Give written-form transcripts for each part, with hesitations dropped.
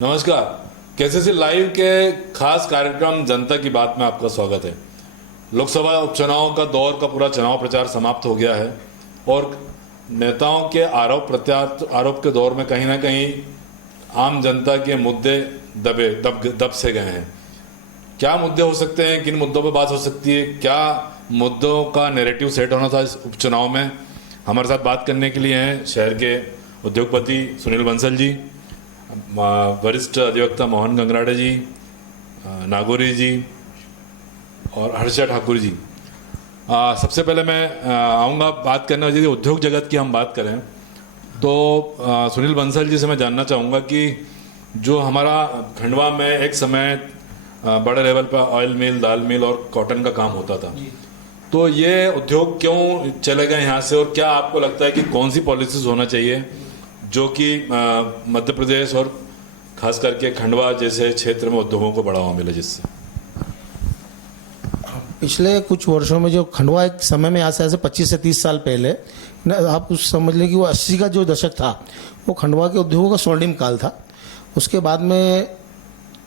नमस्कार। KCC live के खास कार्यक्रम जनता की बात में आपका स्वागत है। लोकसभा उपचुनाव का दौर का पूरा चुनाव प्रचार समाप्त हो गया है और नेताओं के आरोप के दौर में कहीं ना कहीं आम जनता के मुद्दे दब से गए हैं। क्या मुद्दे हो सकते हैं, किन मुद्दों पर बात हो सकती है, क्या मुद्दों का नैरेटिव सेट होना था इस उपचुनाव में? हमारे साथ बात करने के लिए हैं शहर के उद्योगपति सुनील बंसल जी, वरिष्ठ अधिवक्ता मोहन गंगराड़े जी, नागौरी जी और हर्षा ठाकुर जी। सबसे पहले मैं आऊँगा बात करने यदि उद्योग जगत की हम बात करें तो सुनील बंसल जी से मैं जानना चाहूँगा कि जो हमारा खंडवा में एक समय बड़े लेवल पर ऑयल मिल, दाल मिल और कॉटन का काम होता था, तो ये उद्योग क्यों चले गए यहाँ से और क्या आपको लगता है कि कौन सी पॉलिसीज होना चाहिए जो कि मध्य प्रदेश और खास करके खंडवा जैसे क्षेत्र में उद्योगों को बढ़ावा मिले? जिससे पिछले कुछ वर्षों में जो खंडवा एक समय में आज से 25 से 30 साल पहले ना, आप कुछ समझ लें कि वो 80 का जो दशक था वो खंडवा के उद्योगों का स्वर्णिम काल था। उसके बाद में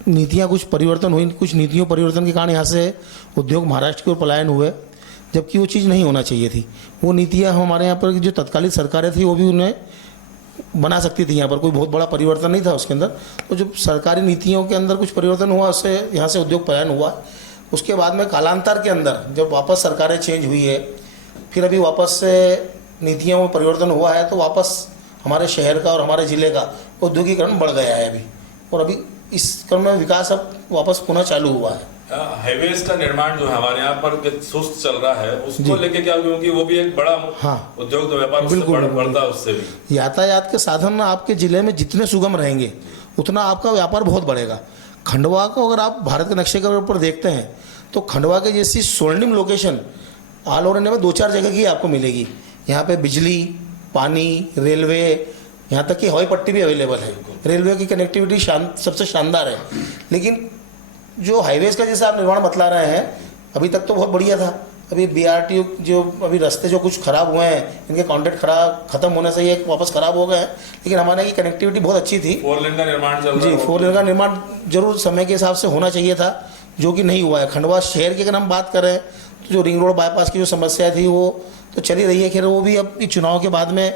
नीतियाँ कुछ परिवर्तन हुई, कुछ नीतियों परिवर्तन के कारण यहाँ से उद्योग महाराष्ट्र की ओर पलायन हुए, जबकि वो चीज़ नहीं होना चाहिए थी। वो नीतियाँ हमारे यहाँ पर जो तत्कालीन सरकारें थी वो भी उन्हें बना सकती थी। यहाँ पर कोई बहुत बड़ा परिवर्तन नहीं था उसके अंदर। तो जब सरकारी नीतियों के अंदर कुछ परिवर्तन हुआ, उससे यहाँ से उद्योग पलायन हुआ। उसके बाद में कालांतर के अंदर जब वापस सरकारें चेंज हुई है, फिर अभी वापस से नीतियों में परिवर्तन हुआ है, तो वापस हमारे शहर का और हमारे ज़िले का औद्योगिकरण बढ़ गया है अभी, और अभी इस क्रम में विकास अब वापस पुनः चालू हुआ है। हाईवेज का निर्माण जो है हमारे यहाँ पर सुस्त चल रहा है, उसको लेके क्या, क्योंकि वो भी एक बड़ा उद्योग व्यापार बढ़ता है, उससे भी यातायात के साधन आपके जिले में जितने सुगम रहेंगे उतना आपका व्यापार बहुत बढ़ेगा। खंडवा को अगर आप भारत के नक्शे के ऊपर देखते हैं तो खंडवा के जैसी स्वर्णिम लोकेशन ऑल ओवर इंडिया में 2-4 जगह की आपको मिलेगी। यहाँ पे बिजली, पानी, रेलवे, यहाँ तक कि हवाई पट्टी भी अवेलेबल है। रेलवे की कनेक्टिविटी सबसे शानदार है। लेकिन जो हाईवेज का जैसे आप निर्माण बतला रहे हैं, अभी तक तो बहुत बढ़िया था। अभी BRTO जो अभी रास्ते जो कुछ खराब हुए हैं, इनके कॉन्ट्रैक्ट खत्म होने से ये वापस खराब हो गए हैं, लेकिन हमारे यहाँ की कनेक्टिविटी बहुत अच्छी थी। 4 लेन का निर्माण चल रहा है। 4 लेन का निर्माण जरूर समय के हिसाब से होना चाहिए था, जो कि नहीं हुआ है। खंडवा शहर की अगर हम बात करें तो जो रिंग रोड बाईपास की जो समस्या थी वो तो चली रही है। खैर वो भी अब चुनाव के बाद में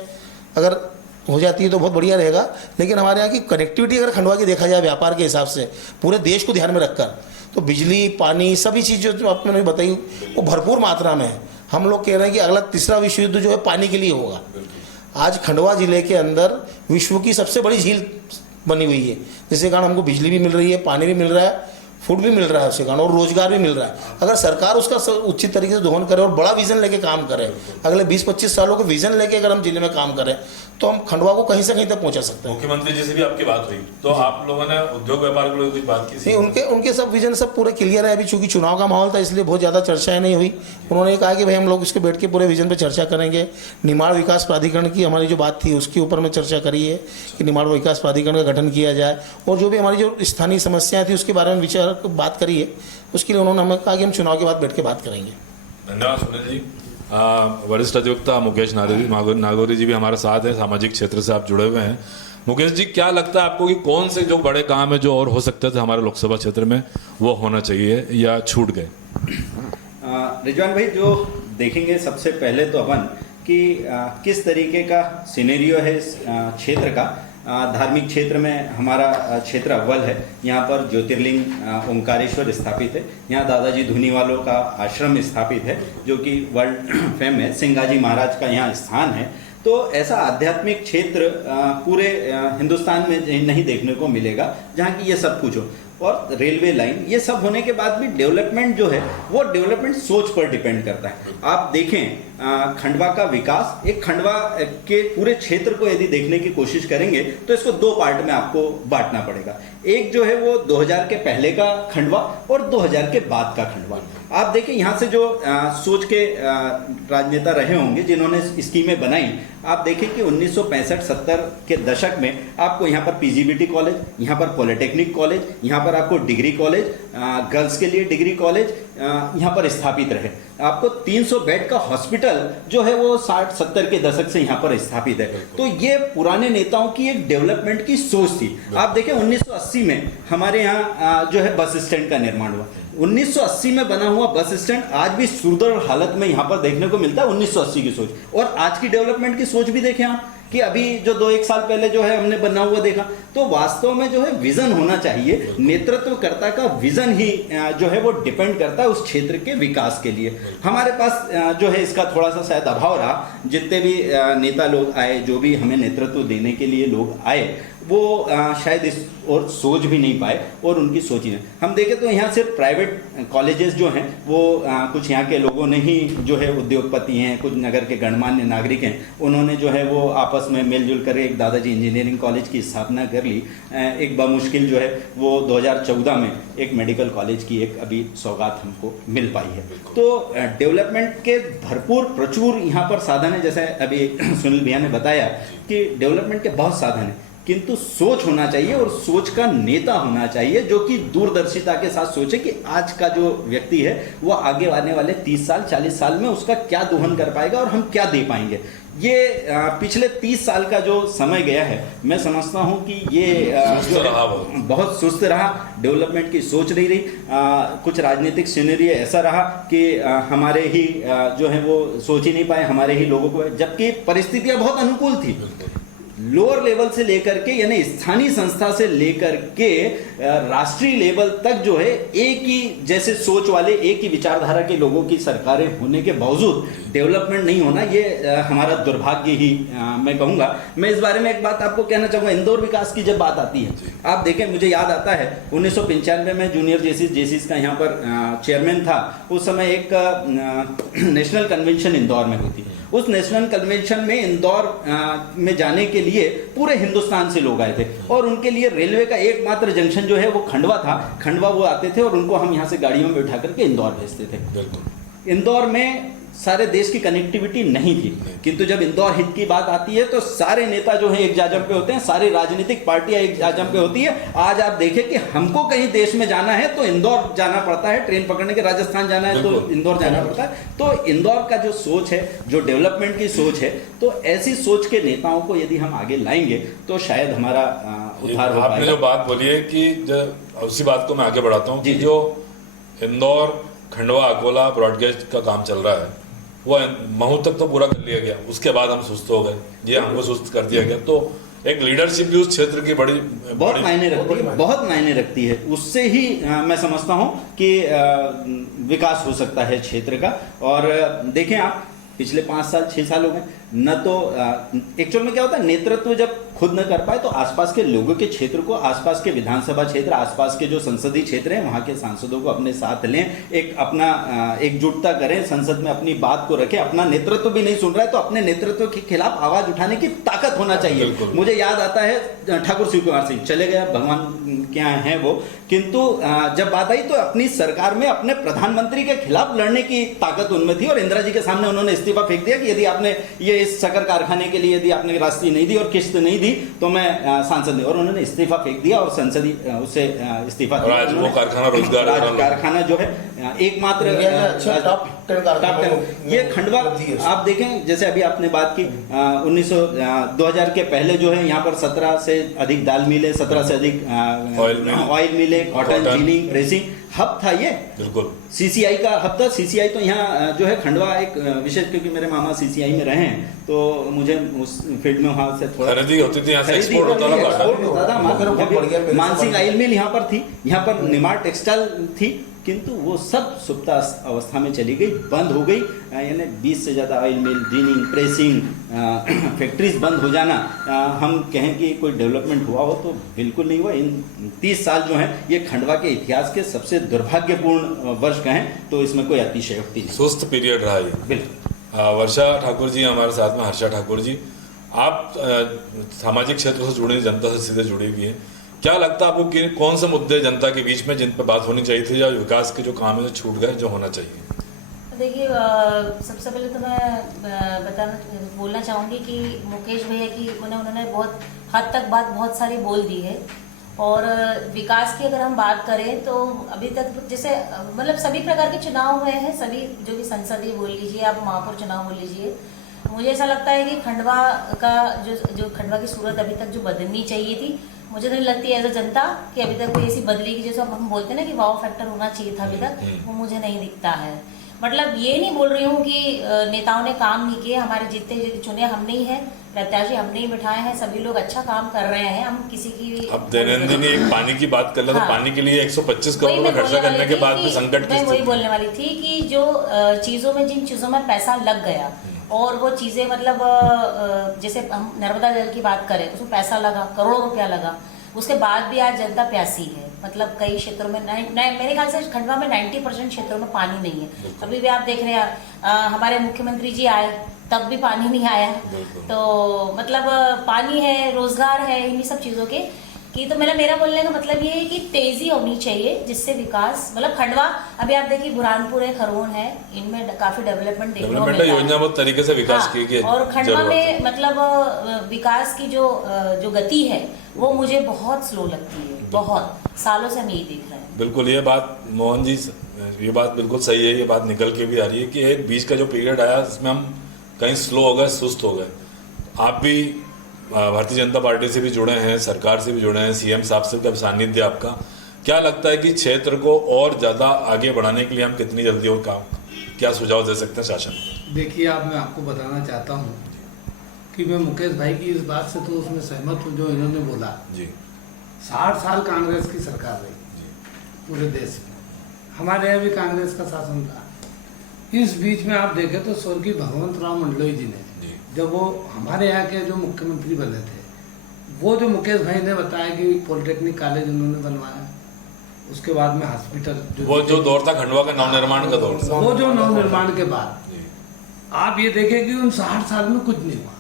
अगर हो जाती है तो बहुत बढ़िया रहेगा। लेकिन हमारे यहाँ की कनेक्टिविटी अगर खंडवा की देखा जाए व्यापार के हिसाब से पूरे देश को ध्यान में रखकर, तो बिजली, पानी, सभी चीज़ जो आपने बताई वो भरपूर मात्रा में है। हम लोग कह रहे हैं कि अगला तीसरा विश्व युद्ध जो है पानी के लिए होगा। आज खंडवा जिले के अंदर विश्व की सबसे बड़ी झील बनी हुई है, जिसके कारण हमको बिजली भी मिल रही है, पानी भी मिल रहा है, फूड भी मिल रहा है उसके कारण, और रोजगार भी मिल रहा है। अगर सरकार उसका उचित तरीके से दोहन करे और बड़ा विजन लेके काम करे, अगले 20-25 सालों के विजन लेके अगर हम जिले में काम करें तो हम खंडवा को कहीं से कहीं तक पहुंचा सकते हैं। मुख्यमंत्री जी से भी आपकी बात हुई तो आप लोगों ने उद्योग व्यापार के लिए कुछ बात की? नहीं, उनके सब विजन सब पूरे क्लियर है। अभी चूंकि चुनाव का माहौल था इसलिए बहुत ज़्यादा चर्चाएं नहीं हुई। उन्होंने कहा कि भाई हम लोग इसके बैठ के पूरे विजन पे चर्चा करेंगे। निमाड़ विकास प्राधिकरण की हमारी जो बात थी उसके ऊपर में चर्चा करी है कि निमाड़ विकास प्राधिकरण का गठन किया जाए, और जो भी हमारी जो स्थानीय समस्याएं थी उसके बारे में बात करी है। उसके लिए उन्होंने हमें कहा कि हम चुनाव के बाद बैठ के बात करेंगे। धन्यवाद सुनील जी। वरिष्ठ अधिवक्ता मुकेश नागौरी जी भी हमारे साथ हैं, सामाजिक क्षेत्र से आप जुड़े हुए हैं। मुकेश जी, क्या लगता है आपको कि कौन से जो बड़े काम है जो और हो सकते थे हमारे लोकसभा क्षेत्र में, वो होना चाहिए या छूट गए? रिजवान भाई, जो देखेंगे सबसे पहले तो अपन कि किस तरीके का सिनेरियो है इस क्षेत्र का। धार्मिक क्षेत्र में हमारा क्षेत्र अव्वल है। यहाँ पर ज्योतिर्लिंग ओंकारेश्वर स्थापित है। यहाँ दादाजी धूनीवालों का आश्रम स्थापित है जो कि वर्ल्ड फेम है। सिंगाजी महाराज का यहाँ स्थान है। तो ऐसा आध्यात्मिक क्षेत्र पूरे हिंदुस्तान में नहीं देखने को मिलेगा जहाँ की ये सब कुछ हो। और रेलवे लाइन, ये सब होने के बाद भी डेवलपमेंट जो है वो डेवलपमेंट सोच पर डिपेंड करता है। आप देखें खंडवा का विकास, एक खंडवा के पूरे क्षेत्र को यदि देखने की कोशिश करेंगे तो इसको 2 पार्ट में आपको बांटना पड़ेगा। एक जो है वो 2000 के पहले का खंडवा और 2000 के बाद का खंडवा। आप देखिए यहाँ से जो सोच के राजनेता रहे होंगे जिन्होंने स्कीमें बनाई, आप देखिए कि 1965-70 के दशक में आपको यहाँ पर PGBT कॉलेज, यहाँ पर पॉलिटेक्निक कॉलेज, यहाँ पर आपको डिग्री कॉलेज, गर्ल्स के लिए डिग्री कॉलेज यहाँ पर स्थापित रहे। आपको 300 बेड का हॉस्पिटल जो है वो 60-70 के दशक से यहाँ पर स्थापित है। तो ये पुराने नेताओं की एक डेवलपमेंट की सोच थी। आप देखें 1980 में हमारे यहाँ जो है बस स्टैंड का निर्माण हुआ। 1980 में बना हुआ बस स्टैंड आज भी सुदृढ़ हालत में यहाँ पर देखने को मिलता है। 1980 की सोच और आज की डेवलपमेंट की सोच भी देखें आप कि अभी जो 2-1 साल पहले जो है हमने बना हुआ देखा, तो वास्तव में जो है विजन होना चाहिए। नेतृत्वकर्ता का विजन ही जो है वो डिपेंड करता है उस क्षेत्र के विकास के लिए। हमारे पास जो है इसका थोड़ा सा शायद अभाव रहा। जितने भी नेता लोग आए, जो भी हमें नेतृत्व देने के लिए लोग आए, वो शायद इस और सोच भी नहीं पाए और उनकी सोच ही नहीं। हम देखें तो यहाँ सिर्फ प्राइवेट कॉलेजेस जो हैं वो कुछ यहाँ के लोगों ने ही जो है उद्योगपति हैं, कुछ नगर के गणमान्य नागरिक हैं, उन्होंने जो है वो आपस में मिलजुल कर एक दादाजी इंजीनियरिंग कॉलेज की स्थापना कर ली। एक बमुश्किल जो है वो 2014 में एक मेडिकल कॉलेज की एक अभी सौगात हमको मिल पाई है। तो डेवलपमेंट के भरपूर प्रचुर यहाँ पर साधन है। जैसे अभी सुनील भैया ने बताया कि डेवलपमेंट के बहुत साधन हैं, किंतु सोच होना चाहिए और सोच का नेता होना चाहिए जो कि दूरदर्शिता के साथ सोचे कि आज का जो व्यक्ति है वो आगे आने वाले 30 साल 40 साल में उसका क्या दोहन कर पाएगा और हम क्या दे पाएंगे। ये पिछले 30 साल का जो समय गया है, मैं समझता हूं कि ये बहुत सुस्त रहा। डेवलपमेंट की सोच नहीं रही। कुछ राजनीतिक सिनेरियो ऐसा रहा कि हमारे ही जो है वो सोच ही नहीं पाए, हमारे ही लोगों को, जबकि परिस्थितियां बहुत अनुकूल थी। लोअर लेवल से लेकर के यानी स्थानीय संस्था से लेकर के राष्ट्रीय लेवल तक जो है एक ही जैसे सोच वाले, एक ही विचारधारा के लोगों की सरकारें होने के बावजूद डेवलपमेंट नहीं होना, ये हमारा दुर्भाग्य ही मैं कहूँगा। मैं इस बारे में एक बात आपको कहना चाहूँगा। इंदौर विकास की जब बात आती है, आप देखें, मुझे याद आता है 1995 में जूनियर जेसीस का यहाँ पर चेयरमैन था। उस समय एक नेशनल कन्वेंशन इंदौर में हुई थी। उस नेशनल कन्वेंशन में इंदौर में जाने के लिए पूरे हिंदुस्तान से लोग आए थे और उनके लिए रेलवे का एकमात्र जंक्शन जो है वो खंडवा था। खंडवा वो आते थे और उनको हम यहाँ से गाड़ियों में बैठा करके इंदौर भेजते थे। इंदौर में सारे देश की कनेक्टिविटी नहीं थी, किंतु जब इंदौर हित की बात आती है तो सारे नेता जो है एक जाजम पे होते हैं, सारी राजनीतिक पार्टियां एक जाजम पे होती है। आज आप देखें कि हमको कहीं देश में जाना है तो इंदौर जाना पड़ता है, ट्रेन पकड़ने के राजस्थान जाना है तो इंदौर जाना पड़ता है। तो इंदौर का जो सोच है, जो डेवलपमेंट की सोच है, तो ऐसी सोच के नेताओं को यदि हम आगे लाएंगे तो शायद हमारा उद्धार हो पाएगा। आपने जो बात बोली है कि उसी बात को मैं आगे बढ़ाता हूँ कि जो इंदौर खंडवा अकोला ब्रॉडगेज का काम चल रहा है वो महू तक तो पूरा कर लिया गया, उसके बाद हम सुस्त हो गए, ये हमको सुस्त कर दिया गया। तो एक लीडरशिप भी उस क्षेत्र की बहुत मायने रखती है, बहुत मायने रखती है। उससे ही मैं समझता हूं कि विकास हो सकता है क्षेत्र का। और देखें आप, पिछले 5 साल 6 साल हो गए न, तो एक्चुअल में क्या होता है, नेतृत्व जब खुद न कर पाए तो आसपास के लोगों के क्षेत्र को, आसपास के विधानसभा क्षेत्र, आसपास के जो संसदीय क्षेत्र हैं वहां के सांसदों को अपने साथ लें, एक अपना एकजुटता करें, संसद में अपनी बात को रखें। अपना नेतृत्व भी नहीं सुन रहा है तो अपने नेतृत्व के खिलाफ आवाज उठाने की ताकत होना चाहिए। मुझे याद आता है ठाकुर शिव कुमार सिंह चले गए, भगवान क्या है वो, किंतु जब बात आई तो अपनी सरकार में अपने प्रधानमंत्री के खिलाफ लड़ने की ताकत उनमें थी और इंदिरा जी के सामने उन्होंने इस्तीफा फेंक दिया कि यदि आपने ये इस शक्कर कारखाने के लिए यदि आपने राशि नहीं दी और किस्त नहीं दी तो मैं सांसद नहीं, और उन्होंने इस्तीफा फेंक दिया और संसदीय उससे इस्तीफा दिया। वो कारखाना रोजगार कारखाना जो है एकमात्र ये खंडवा, आप देखें जैसे अभी आपने बात की 2000 के पहले जो है यहाँ पर 17 से अधिक दाल मिले, 17 से अधिक ऑयल मिले, कॉटन जिनिंग प्रेसिंग हब था ये, बिल्कुल सीसीआई का हब था। सीसीआई तो यहाँ जो है खंडवा एक विशेष, क्योंकि मेरे मामा सीसीआई में रहे हैं तो मुझे उस फील्ड में वहां से थोड़ा खरीदी होती थी, यहाँ से एक्सपोर्ट होता था। मानसिंह ऑयल मिल यहाँ पर थी, यहाँ पर निमार टेक्सटाइल थी, किंतु वो सब सुप्ता अवस्था में चली गई, बंद हो गई। यानी 20 से ज़्यादा ऑयल मिल, जिनिंग, प्रेसिंग फैक्ट्रीज बंद हो जाना, हम कहें कि कोई डेवलपमेंट हुआ हो तो बिल्कुल नहीं हुआ। इन 30 साल जो हैं ये खंडवा के इतिहास के सबसे दुर्भाग्यपूर्ण वर्ष कहें तो इसमें कोई अतिशयोक्ति नहीं। सुस्त पीरियड रहा ये, बिल्कुल। वर्षा ठाकुर जी हमारे साथ में, हर्षा ठाकुर जी, आप सामाजिक क्षेत्र से जुड़ी, जनता से सीधे जुड़ी हुई हैं। क्या लगता है आपको कि कौन से मुद्दे जनता के बीच में जिन पर बात होनी चाहिए थी या विकास के जो काम है जो छूट गए, जो होना चाहिए? देखिए, सबसे पहले तो मैं बोलना चाहूँगी कि मुकेश भैया की उन्होंने बहुत हद तक बात बहुत सारी बोल दी है और विकास की अगर हम बात करें तो अभी तक जैसे मतलब सभी प्रकार के चुनाव हुए हैं, सभी जो कि संसदीय बोल लीजिए, आप महापौर चुनाव बोल लीजिए। मुझे ऐसा लगता है कि खंडवा का जो खंडवा की सूरत अभी तक जो बदलनी चाहिए थी, मुझे नहीं लगती एज अ जनता कि अभी तक कोई ऐसी बदली की, जैसे हम बोलते हैं ना कि वाव फैक्टर होना चाहिए था, अभी तक वो मुझे नहीं दिखता है। मतलब ये नहीं बोल रही हूँ कि नेताओं ने काम नहीं किए, हमारे जितने चुने हमने ही है, प्रत्याशी हमने ही बिठाए हैं, सभी लोग अच्छा काम कर रहे हैं, हम किसी की। अब दैनंदिनी एक पानी की बात कर ले, तो पानी के लिए 125 करोड़ रुपए खर्चा करने के बाद भी संकट की मैं वही स्थिति। बोलने वाली थी कि जो चीजों में, जिन चीजों में पैसा लग गया और वो चीजें मतलब जैसे हम नर्मदा जल की बात करें, उसमें पैसा लगा, करोड़ों रुपया लगा, उसके बाद भी आज जनता प्यासी है। मतलब कई क्षेत्रों में मेरे ख्याल से खंडवा में 90% क्षेत्रों में पानी नहीं है। अभी भी आप देख रहे हैं हमारे मुख्यमंत्री जी आए तब भी पानी नहीं आया। तो मतलब पानी है, रोजगार है, इन्हीं सब चीजों के कि तो मेरा बोलने का मतलब ये है कि तेजी होनी चाहिए, जिससे विकास मतलब खंडवा, अभी आप देखिए बुरहानपुर है, खरगोन है, इनमें काफी डेवलपमेंट देखने को मिलता है, योजनाबद्ध तरीके से विकास की गई और खंडवा में मतलब विकास की जो गति है वो मुझे बहुत स्लो लगती है, बहुत सालों से हम यही देख रहे हैं। बिल्कुल, ये बात मोहन जी, ये बात बिल्कुल सही है, ये बात निकल के भी आ रही है कि एक बीच का जो पीरियड आया इसमें हम कहीं स्लो हो गए, सुस्त हो गए। आप भी भारतीय जनता पार्टी से भी जुड़े हैं, सरकार से भी जुड़े हैं, सीएम साहब से भी सानिध्य आपका, क्या लगता है कि क्षेत्र को और ज्यादा आगे बढ़ाने के लिए हम कितनी जल्दी और काम, क्या सुझाव दे सकते हैं शासन को? देखिए, आप मैं आपको बताना चाहता हूँ कि मैं मुकेश भाई की इस बात से तो उसमें सहमत हूँ जो इन्होंने बोला जी। 60 साल कांग्रेस की सरकार रही पूरे देश में, हमारे यहाँ भी कांग्रेस का शासन था। इस बीच में आप देखें तो स्वर्गीय भगवंत राव मंडलोई जी ने, जब वो हमारे यहाँ के जो मुख्यमंत्री बने थे, वो जो मुकेश भाई ने बताया कि पॉलिटेक्निक कॉलेज उन्होंने बनवाया, उसके बाद में हॉस्पिटल, वो जो दौर था खंडवा का नवनिर्माण का दौर था, वो जो नवनिर्माण के बाद आप ये देखें कि उन 60 साल में कुछ नहीं हुआ।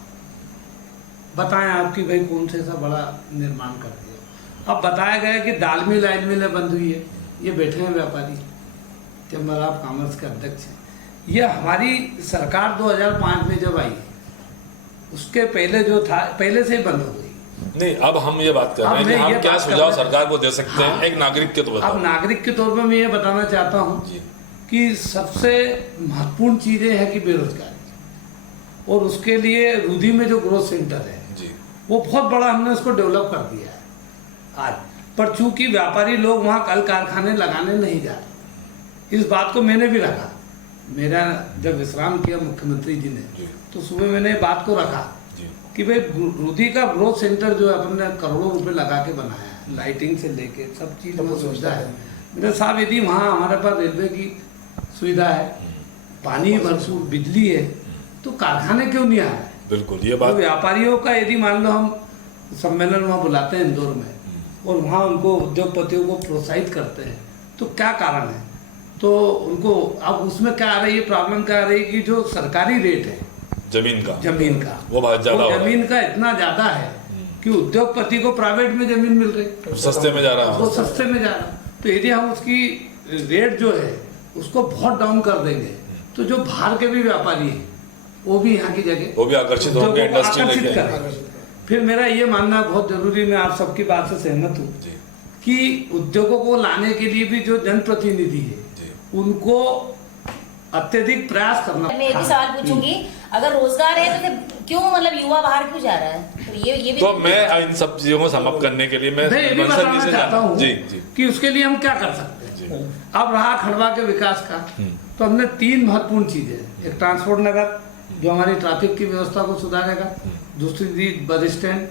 बताएं आपकी भाई कौन से ऐसा बड़ा निर्माण कर दिया। अब बताया गया कि दाल मिल आयल मिलें बंद हुई है, ये बैठे हैं व्यापारी, चैम्बर ऑफ कॉमर्स के अध्यक्ष हैं। ये हमारी सरकार 2005 में जब आई, उसके पहले जो था पहले से ही बंद हो गई। नहीं, अब हम ये बात कर रहे हैं कि हम क्या सुझाव सरकार को दे सकते हैं एक नागरिक के तौर पर। अब नागरिक के तौर पर मैं ये बताना चाहता हूँ कि सबसे महत्वपूर्ण चीजें हैं कि बेरोजगारी, और उसके लिए रूदी में जो ग्रोथ सेंटर है वो बहुत बड़ा हमने उसको डेवलप कर दिया है आज, पर चूंकि व्यापारी लोग वहाँ कल कारखाने लगाने नहीं जा रहे, इस बात को मैंने भी रखा। मेरा जब विश्राम किया मुख्यमंत्री जी ने, तो सुबह मैंने बात को रखा कि भाई रूदी का ग्रोथ सेंटर जो है अपने करोड़ों रुपए लगा के बनाया है, लाइटिंग से लेके सब चीज में सुविधा है। मेरे साहब, यदि वहाँ हमारे पास रेलवे की सुविधा है, पानी भरपूर, बिजली है, तो कारखाने क्यों नहीं आए? बिल्कुल, ये बात। तो व्यापारियों का यदि मान लो हम सम्मेलन वहाँ बुलाते हैं इंदौर में, और वहाँ उनको उद्योगपतियों को प्रोत्साहित करते हैं, तो क्या कारण है? तो उनको अब उसमें क्या आ रही है, प्रॉब्लम क्या आ रही है कि जो सरकारी रेट है जमीन का वो बहुत ज्यादा, जमीन का इतना ज्यादा है कि उद्योगपति को प्राइवेट में जमीन मिल रही, सस्ते में जा रहा है, वो सस्ते में जा रहा है। तो यदि हम उसकी रेट जो है उसको बहुत डाउन कर देंगे, तो जो बाहर के भी व्यापारी हैं वो भी यहाँ की जगह वो भी आकर्षित होंगे, इंडस्ट्री लेके। फिर मेरा ये मानना बहुत जरूरी, मैं आप सबकी बात से सहमत हूँ कि उद्योगों को लाने के लिए भी जो जनप्रतिनिधि है उनको अत्यधिक प्रयास करना। मैं एक ही सवाल पूछूंगी, अगर रोजगार है तो फिर क्यों मतलब युवा बाहर क्यों जा रहा है? तो ये भी तो मैं इन सब चीजों को समाप्त करने के लिए मैं ये भी बताना चाहता हूँ जी कि उसके लिए हम क्या कर सकते हैं। अब रहा खंडवा के विकास का, तो हमने 3 महत्वपूर्ण चीजें, एक ट्रांसपोर्ट नगर जो हमारी ट्रैफिक की व्यवस्था को सुधारेगा, दूसरी चीज बस स्टैंड,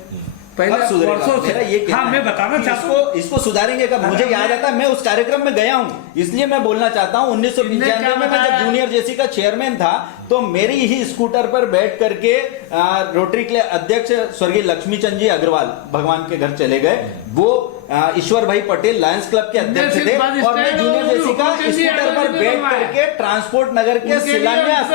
पहले वर्षों से। हाँ, मैं बताना चाहता हूँ इसको सुधारेंगे कब? मुझे याद आता है, मैं उस कार्यक्रम में गया हूँ, इसलिए मैं बोलना चाहता हूँ। 1995 में मैं जब जूनियर जेसी का चेयरमैन था, तो मेरी ही स्कूटर पर बैठ करके रोटरी क्लब अध्यक्ष स्वर्गीय लक्ष्मीचंद जी अग्रवाल भगवान के घर चले गए। वो ईश्वर भाई पटेल लायंस क्लब के अध्यक्ष थे, और मैं जूनियर जेसी का स्कूटर पर बैठ करके ट्रांसपोर्ट नगर का शिलान्यास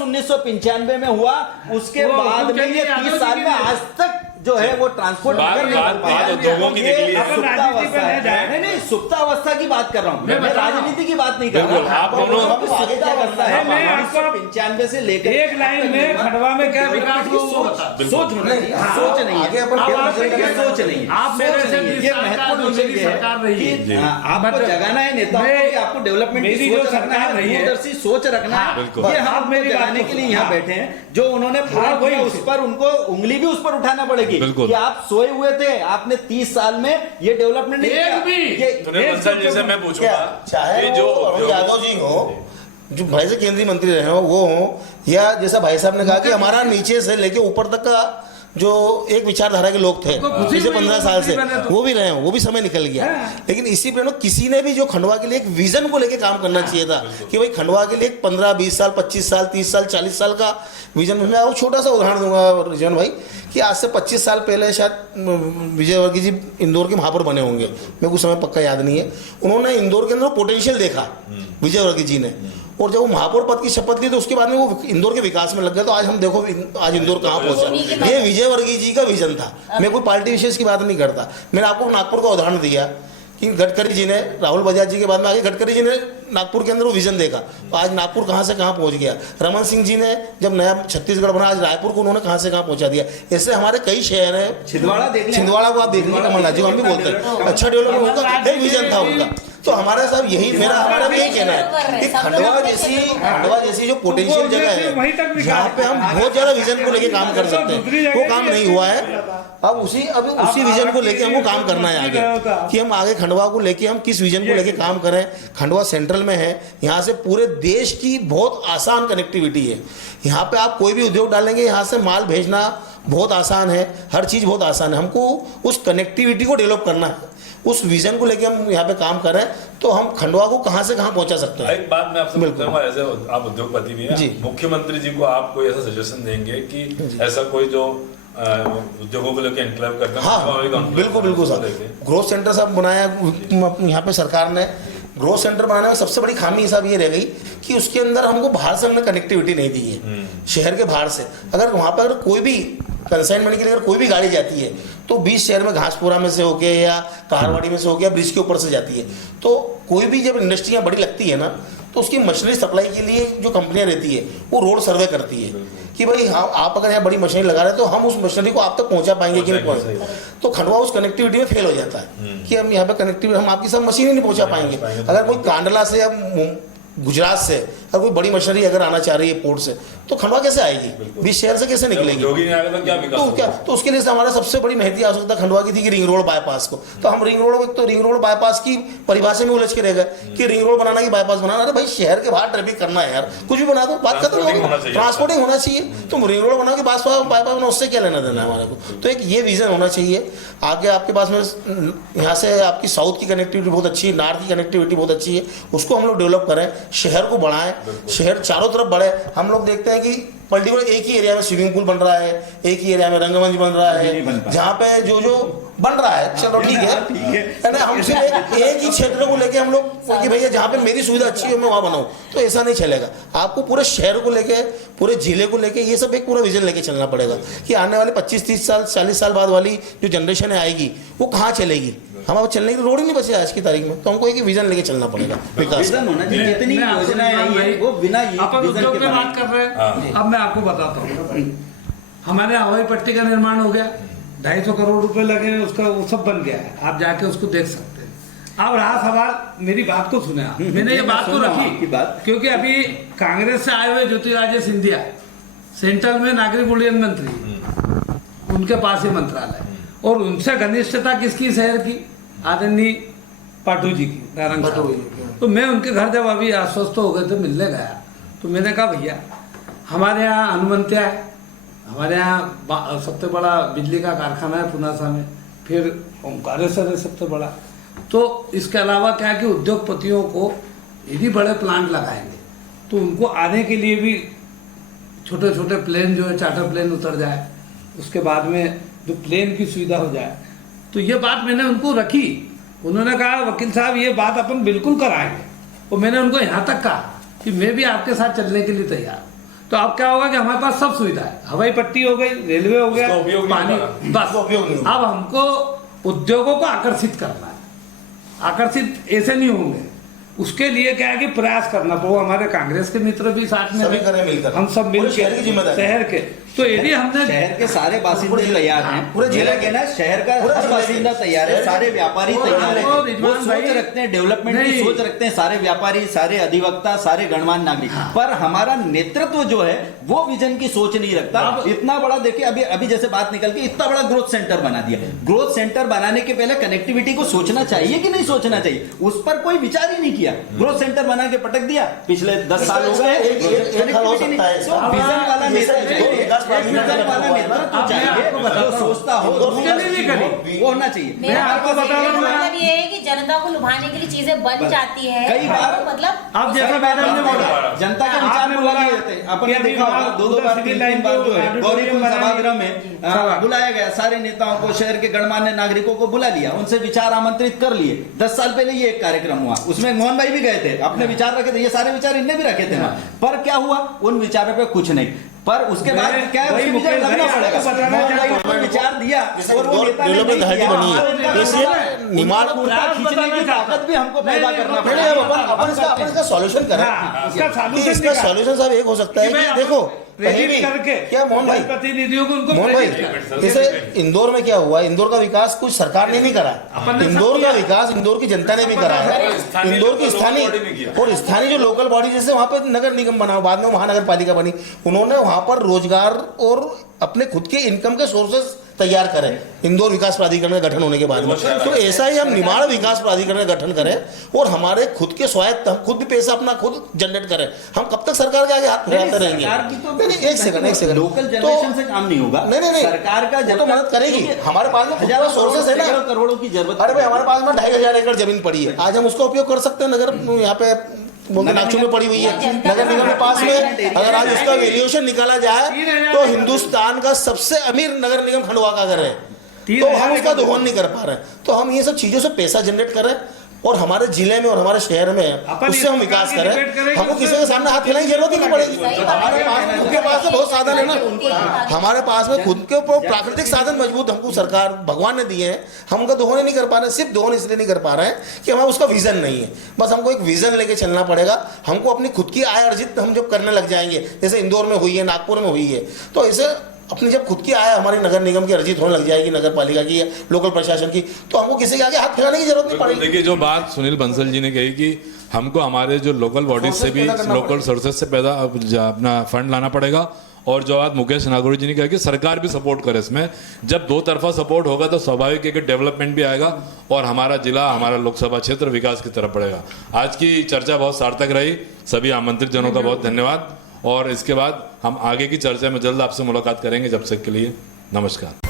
1995 में हुआ। उसके बाद में ये 30 साल में आज तक जो है वो ट्रांसपोर्ट बात उद्योगों की निकली है। अपन राजनीति पे न जाए। नहीं, सुप्तावस्था की बात कर रहा हूँ मैं मैं, बता रहा हूं। राजनीति की बात नहीं कर बिल्कुल, रहा। आप दोनों- सुप्तावस्था है, मैं आपको 1995 से लेकर एक लाइन में खंडवा में क्या विकास हुआ वो बता। सोच होना चाहिए, सोच नहीं है। आगे अपन अब क्या आप एजेंडा ये करना सोच नहीं है, आप मेरे सोच से नहीं है। 20 ये साल का महत्वपूर्ण जो विषय मेरी ये है सरकार रही है। कि आपको मतलब जगाना है नेताओं को कि आपको डेवलपमेंट मेरी की जो सोच रखना सरकार है, रही है, दूरदर्शी सोच रखना है। बिल्कुल। ये हम आप आपको मेरी बात जगाने को के लिए यहाँ हाँ। बैठे हैं। जो उन्होंने पूरा हाँ, वही किया, उस पर उनको उंगली भी उस पर उठाना पड़ेगी बिल्कुल। कि आप सोए हुए थे, आपने 30 साल में ये डेवलपमेंट नहीं एक किया। भी। ये सुनील बंसल जैसे मैं पूछूंगा चाहे कि वो जो अरुण यादव जी हो, जो भाई से केंद्रीय मंत्री रहे हो वो हो, या जैसा भाई साहब ने कहा कि हमारा नीचे से लेके ऊपर तक का जो एक विचारधारा के लोग थे उनको खुशी पिछले हुई 15 साल से, बने तो। वो भी रहे हो, वो भी समय निकल गया। लेकिन इसी प्रेरणा किसी ने भी जो खंडवा के लिए एक विजन को लेके काम करना चाहिए था कि भाई खंडवा के लिए 15, 20 साल, 25 साल, 30 साल, 40 साल का विजन। मैं आपको छोटा सा उदाहरण दूंगा रिजवान भाई कि आज से 25 साल पहले शायद विजय वर्गीय जी इंदौर के महापौर बने होंगे, मेरे को समय पक्का याद नहीं है। उन्होंने इंदौर के अंदर पोटेंशियल देखा विजय वर्गीय जी ने, और जब वो महापौर पद की शपथ ली तो उसके बाद में वो इंदौर के विकास में लग गए। तो आज हम देखो आज इंदौर कहाँ पहुंचा। ये विजय वर्गीय जी का विजन था। मैं कोई पार्टी विशेष की बात नहीं करता। मैंने आपको नागपुर का उदाहरण दिया कि गडकरी जी ने, राहुल बजाज जी के बाद में आगे गडकरी जी ने नागपुर के अंदर वो विजन देखा, तो आज नागपुर कहाँ से कहाँ पहुंच गया। रमन सिंह जी ने जब नया छत्तीसगढ़ बना, आज रायपुर को उन्होंने कहाँ से कहाँ पहुंचा दिया। ऐसे हमारे कई शहर हैं। छिंदवाड़ा देख लें। छिंदवाड़ा को आप देख लीजिए, कमलनाथ जी को हम भी बोलते हैं अच्छा डेवलपमेंट, उनका एक विजन था उनका। तो हमारा साहब यही हमारा भी यही कहना है कि खंडवा जैसी जो पोटेंशियल जगह है जहाँ पे हम बहुत ज्यादा विजन को लेके काम कर सकते हैं, वो काम नहीं हुआ है। अब उसी विजन को लेके हमको काम करना है आगे, कि हम आगे खंडवा को लेके हम किस विजन को लेके काम करें। खंडवा सेंट्रल में है, यहाँ से पूरे देश की बहुत आसान कनेक्टिविटी है। यहाँ पे आप कोई भी उद्योग डालेंगे, यहाँ से माल भेजना बहुत आसान है, हर चीज़ बहुत आसान है। हमको उस कनेक्टिविटी को डेवलप करना है, उस विजन को लेके हम यहाँ पे काम करें तो हम खंडवा को कहाँ से कहाँ पहुँचा सकते हैं। एक बात मैं आपसे पूछूंगा, ऐसे आप उद्योगपति भी जी। हैं, मुख्यमंत्री जी को आप कोई ऐसा सजेशन देंगे कि ऐसा कोई जो उद्योगों को लेकर एनक्लेव करते हैं? हाँ बिल्कुल सर। ग्रोथ सेंटर साहब बनाया यहाँ पे सरकार ने। ग्रोथ सेंटर बनाने में सबसे बड़ी खामी साहब ये रह गई कि उसके अंदर हमको बाहर से हमने कनेक्टिविटी नहीं दी है, शहर के बाहर से। अगर वहाँ पर अगर कोई भी कंसाइनमेंट के लिए अगर कोई भी गाड़ी जाती है तो 20 शहर में घासपुरा में से होके या कहारवाड़ी में से होके या ब्रिज के ऊपर से जाती है। तो कोई भी जब इंडस्ट्रियाँ बड़ी लगती है ना, तो उसकी मशीनरी सप्लाई के लिए जो कंपनियां रहती है वो रोड सर्वे करती है कि भाई हाँ आप अगर यहाँ बड़ी मशीनरी लगा रहे हैं तो हम उस मशीनरी को आप तक पहुंचा पाएंगे कि नहीं पहुंचा। तो खंडवा उस कनेक्टिविटी में फेल हो जाता है कि हम यहाँ पे कनेक्टिविटी, हम आपकी सब मशीनें नहीं पहुंचा पाएंगे। अगर कोई कांडला से या गुजरात से अगर कोई बड़ी मशीनरी अगर आना चाह रही है पोर्ट से, तो खंडवा कैसे आएगी, 20 शहर से कैसे निकलेगी। योगी नहीं आएगा तो क्या विकास होगा? तो उसके लिए हमारा सबसे बड़ी महती आवश्यकता खंडवा की थी कि रिंग रोड बाईपास को। तो हम रिंग रोड बाईपास की परिभाषा में उलझ के रह गए कि रिंग रोड बनाना कि बाईपास बनाना। अरे भाई शहर के बाहर ट्रैफिक करना है यार, कुछ भी बना दो, बात खत्म हो गई। ट्रांसपोर्टिंग होना चाहिए, तुम रिंग रोड बनाओ कि बाईपास बनाओ, उससे क्या लेना देना है हमारे को। तो एक ये विजन होना चाहिए। आगे आपके पास में यहाँ से आपकी साउथ की कनेक्टिविटी बहुत अच्छी है, नॉर्थ की कनेक्टिविटी बहुत अच्छी है, उसको हम लोग डेवलप करें, शहर को बढ़ाएं, शहर चारों तरफ बढ़े। हम लोग देखते हैं कि पर्टिकुलर एक ही एरिया में स्विमिंग पूल बन रहा है, एक ही एरिया में रंगमंच बन रहा है, जहाँ पे जो बन रहा है चलो ठीक है ना, हम सिर्फ एक ही क्षेत्र को लेके हम लोग कि भैया जहाँ पे मेरी सुविधा अच्छी है मैं वहाँ बनाऊँ, तो ऐसा नहीं चलेगा। आपको पूरे शहर को लेके, पूरे जिले को लेके ये सब एक पूरा विजन लेके चलना पड़ेगा कि आने वाले 25-30 साल 40 साल बाद वाली जो जनरेशन आएगी वो कहाँ चलेगी। हम अब चलने की रोड ही नहीं बचे आज की तारीख में, तो हमको एक विजन लेके चलना पड़ेगा विकास। विजन होना चाहिए, जितनी योजनाएं आई है वो बिना अपन उद्योग पे बात कर रहे हैं। अब मैं आपको बताता हूँ, हमारे हवाई पट्टी का निर्माण हो गया, 250 करोड़ रुपए लगे, उसका वो सब बन गया है, आप जाके उसको देख सकते हैं। अब रहा सवाल, मेरी बात को सुने आप, मैंने ये बात तो रखी क्योंकि अभी कांग्रेस से आए हुए ज्योतिरादित्य सिंधिया सेंट्रल में नागरिक उड्डयन मंत्री, उनके पास ही मंत्रालय, और उनसे घनिष्ठता किसकी, शहर की आदरणीय पाटू जी की, नारायण साहब। तो मैं उनके घर जब अभी आश्वस्त हो गए थे, मिलने गया, तो मैंने कहा भैया हमारे यहाँ हनुमंतिया है, हमारे यहाँ सबसे बड़ा बिजली का कारखाना है पुनासा में, फिर ओमकारेश्वर है सबसे बड़ा। तो इसके अलावा क्या कि उद्योगपतियों को यदि बड़े प्लांट लगाएंगे तो उनको आने के लिए भी छोटे छोटे प्लेन जो है, चार्टर प्लेन उतर जाए, उसके बाद में जो प्लेन की सुविधा हो जाए। तो ये बात मैंने उनको रखी, उन्होंने कहा वकील साहब ये बात अपन बिल्कुल कराएंगे, और मैंने उनको यहाँ तक कहा कि मैं भी आपके साथ चलने के लिए तैयार हूँ। तो तो अब क्या होगा कि हमारे पास सब सुविधा है, हवाई पट्टी हो गई, रेलवे हो गया, उसका उपयोग नहीं पानी, हो रहा। बस उपयोग नहीं हो अब हमको उद्योगों को आकर्षित करना है। आकर्षित ऐसे नहीं होंगे, उसके लिए क्या है कि प्रयास करना, वो हमारे कांग्रेस के मित्र भी साथ में सभी हैं, करें मिलकर। हम सब पूरे मिलकर शहर की जिम्मेदारी। शहर के, तो यदि हमने शहर के सारे बासिंदे तैयार हैं, पूरे जिले मेरा कहना है शहर का पूरे हर जिले बासिंदा के- तैयार है, शहर सारे के- व्यापारी वो तैयार है, आपको वो रिजवान सोच भाई- रखते हैं, डेवलपमेंट की नहीं। सोच रखते हैं, सारे व्यापारी, सारे अधिवक्ता, सारे गणमान्य नागरिक, पर हमारा नेतृत्व जो है वो विजन की सोच नहीं रखता। इतना बड़ा देखिए, अभी अभी जैसे बात निकल के इतना बड़ा ग्रोथ सेंटर बना दिया, ग्रोथ सेंटर बनाने के पहले कनेक्टिविटी को सोचना चाहिए कि नहीं सोचना चाहिए, उस पर कोई विचार ही नहीं किया, ग्रोथ सेंटर बना के पटक दिया। पिछले 10 साल हो गए, एक हल हो सकता है। तो विजन वाला नेता चाहिए, विकास प्राधिकरण विजन वाला का नेतृत्व अब मैं चाहिए, आपको बताता जो हूं। सोचता हो, इंदौर दूरदर्शी उसके लिए हो, भी वो होना चाहिए। मेरा आपको हमारे पास बता रहा एक- हूं, मतलब ये है कि जनता को लुभाने के लिए चीजें बन जाती है, कई बार- मतलब आप जैसा मैडम ने बोला, जनता के विचार आपने बुला बोला लिए थे, अपन कि ने अभी देखा होगा वहाँ 2-2 बार, सिविल 3-3 लाइन बार को जो है ऑडिटोरियम गौरीकुंड बनाने- सभागृह में सभा। बुलाया गया, सारे नेताओं को, शहर के गणमान्य नागरिकों को बुला लिया, उनसे विचार आमंत्रित कर लिए। 10 साल पहले ये एक कार्यक्रम हुआ, उसमें मोहन भाई भी गए थे, अपने विचार रखे थे, ये सारे विचार इनने भी रखे थे ना, पर क्या हुआ, उन विचारों पे कुछ नहीं, पर उसके बाद मैं- क्या है, वही उसके विचार मुकेश लगना भाई आपको पड़ेगा। बताना मोहन भाई चाहता ने विचार दिया और वो नेता ने डेवलपमेंट नहीं अथॉरिटी किया। बनी है, उनका इसलिए पूरा- निर्माण उनका पूरा प्रयास खींचने बताना की चाहता ताकत भी हमको पैदा नहीं, करना नहीं, नहीं, पड़ेगा। नहीं, अपन इसका सॉल्यूशन करें। हाँ, उसका कि solution इसका निकाल। सॉल्यूशन साहब एक हो सकता है कि कि भाई देखो कहीं प्रेरित भी करके क्या मोहन भाई, प्रतिनिधियों को उनको मोहन भाई, प्रेरित करें। जैसे इंदौर में क्या हुआ, इंदौर का विकास कुछ सरकार ने नहीं करा, अपन ने सब इंदौर का किया। विकास इंदौर की जनता ने भी करा है। स्थानीय इंदौर की लोकल स्थानीय बॉडी ने किया। और स्थानीय जो लोकल बॉडी, जैसे वहां पे नगर निगम बना, बाद में महानगर पालिका बनी, उन्होंने वहां पर रोजगार और अपने खुद के इनकम के सोर्सेस तैयार करें इंदौर विकास प्राधिकरण का गठन होने के बाद में। तो ऐसा ही हम निमाड़ विकास प्राधिकरण का गठन करें और हमारे खुद के स्वायत्त, हम खुद भी पैसा अपना खुद जनरेट करें। हम कब तक सरकार के आगे हाथ फैलाते रहेंगे? सरकार की तो नहीं, नहीं, एक सेकंड लोकल जनरेशन से काम नहीं होगा। नहीं, नहीं, नहीं। सरकार का वो तो मदद करेगी, हमारे पास में खुद का हजारों सोर्सेस है ना, करोड़ों की जरूरत। अरे भाई हमारे पास में 2500 एकड़ जमीन पड़ी है, आज हम उसका उपयोग कर सकते हैं। नगर यहाँ पे नागचू में पड़ी हुई है, नगर निगम के पास में, अगर आज उसका वैल्यूएशन निकाला जाए तो हिंदुस्तान का सबसे अमीर नगर निगम खंडवा का घर है, तो हम उसका दोहन नहीं कर पा रहे हैं। तो हम ये सब चीजों से पैसा जनरेट करें और हमारे जिले में और हमारे शहर में अपन उससे हम इस विकास प्रकार की करें। डिबेट करेंगे, हमको किसी के सामने हाथ फैलाने की जरूरत ही नहीं पड़ेगी। हमारे पास में खुद के पास में बहुत साधन है ना, हमारे पास में खुद के ऊपर प्राकृतिक साधन मजबूत हमको सरकार भगवान ने दिए हैं। हम उनका दोहन ही नहीं कर पा रहे हैं, सिर्फ दोहन इसलिए नहीं कर पा रहे हैं कि हमारा उसका विजन नहीं है। बस हमको एक विजन लेके चलना पड़ेगा। हमको अपनी खुद की आय अर्जित हम जब करने लग जाएंगे, जैसे इंदौर में हुई है, नागपुर में हुई है, तो ऐसे अपनी जब खुद की आय हमारी नगर निगम की अर्जित होने लग जाएगी, नगर पालिका की या लोकल प्रशासन की, तो हमको किसी के आगे हाथ फैलाने की जरूरत नहीं पड़ेगी। देखिए, जो बात सुनील बंसल जी ने कही कि हमको हमारे जो लोकल बॉडीज से भी, लोकल सोर्सेज से पैदा अपना फंड लाना पड़ेगा, और जो बात मुकेश नागौरी जी ने कहा कि सरकार भी सपोर्ट करे इसमें। जब दो तरफा सपोर्ट होगा तो स्वाभाविक है कि डेवलपमेंट भी आएगा और हमारा जिला, हमारा लोकसभा क्षेत्र विकास की तरफ बढ़ेगा। आज की चर्चा बहुत सार्थक रही, सभी आमंत्रित जनों का बहुत धन्यवाद, और इसके बाद हम आगे की चर्चा में जल्द आपसे मुलाकात करेंगे। जब तक के लिए नमस्कार।